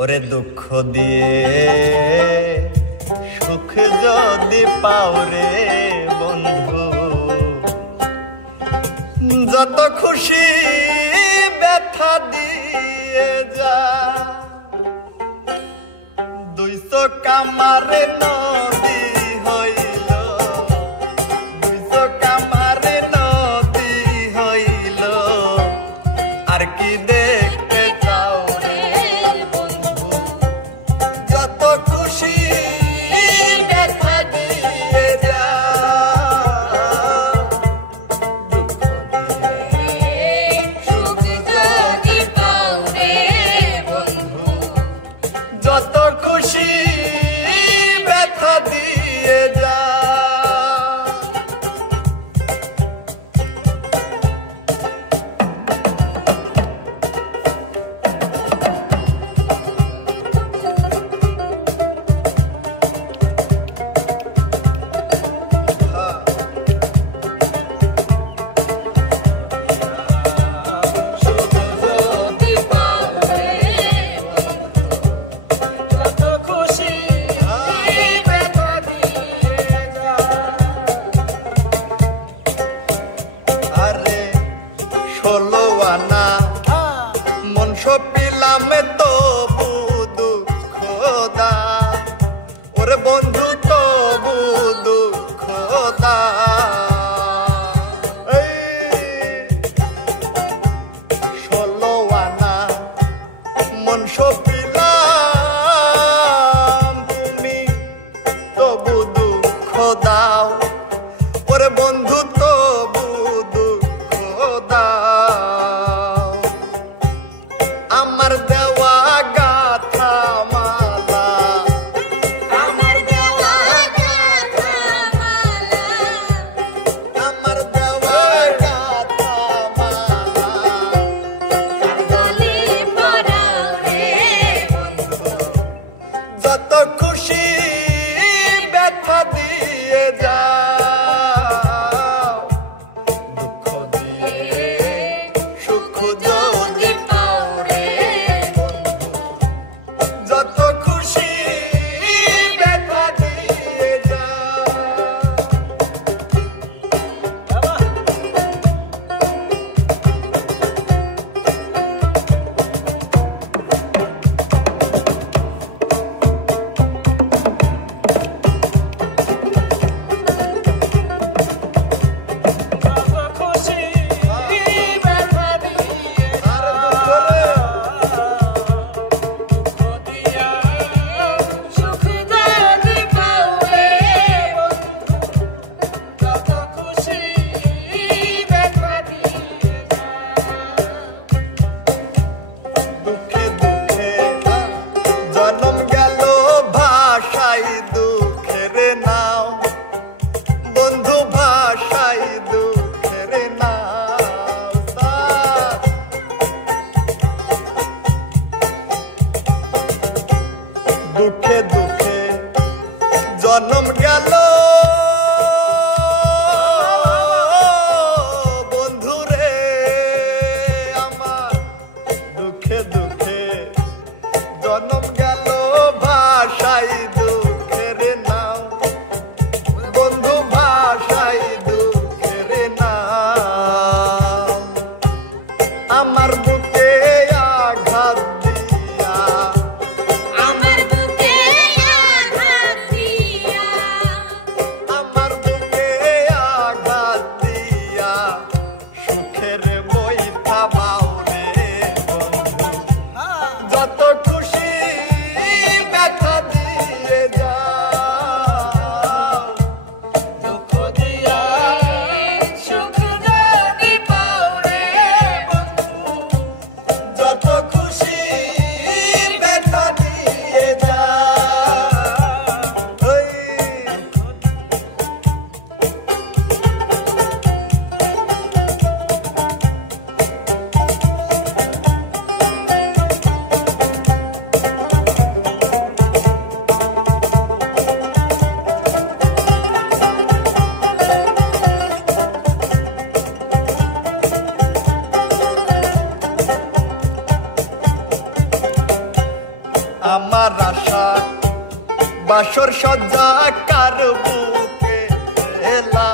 ওরে দুঃখ দিয়ে সুখ যদি পাও রে বন্ধু, যত খুশি ব্যথা দিয়ে যা। 200 কামারে নদী হইল, 200 কামারে নদী হইল, আর কি দেখতে চাও রে বন্ধু, যত খুশি ব্যথা দিয়ে যা। সুখ যদি পাও রে বন্ধু, যত খুশি ব্যথা দিয়ে যা। মন সপিলাম তবু দুঃখ দা, ওরে বন্ধু তবু দুঃখ দা। 16 আনা মন সপিলাম, তুমি তবু দুঃখ দাও, ওরে বন্ধু তবু দুঃখ দাও। আমার দেওয়া গাথা মালা, আমার দেওয়া গাথা মালা, আমার দেওয়া গাথা মালা, গলে পরাও রে বন্ধু, যত খুশি ব্যথা দিয়ে যা। দুঃখ দিয়ে সুখ যদি পাও রে বন্ধু, যত খুশি ব্যথা দিয়ে যা। জনম গেল ভাষাই দুঃখের নাও, বন্ধু ভাষাই দুঃখের নাও। দুঃখে দুঃখে জনম গেল বন্ধু রে আমার, দুঃখে দুঃখে জনম গেল ভাষাই দুঃখের নাও, বন্ধু ভাষাই দুঃখের নাও। আমার বুকে আঘাত দিয়া, আমার বুকে আঘাত দিয়া, আমার বুকে আঘাত দিয়া, সুখের বই থামাও রে বন্ধু, যত খুশি ব্যথা দিয়ে আমার আশা বাসর সজ্জা কার বুকে এলা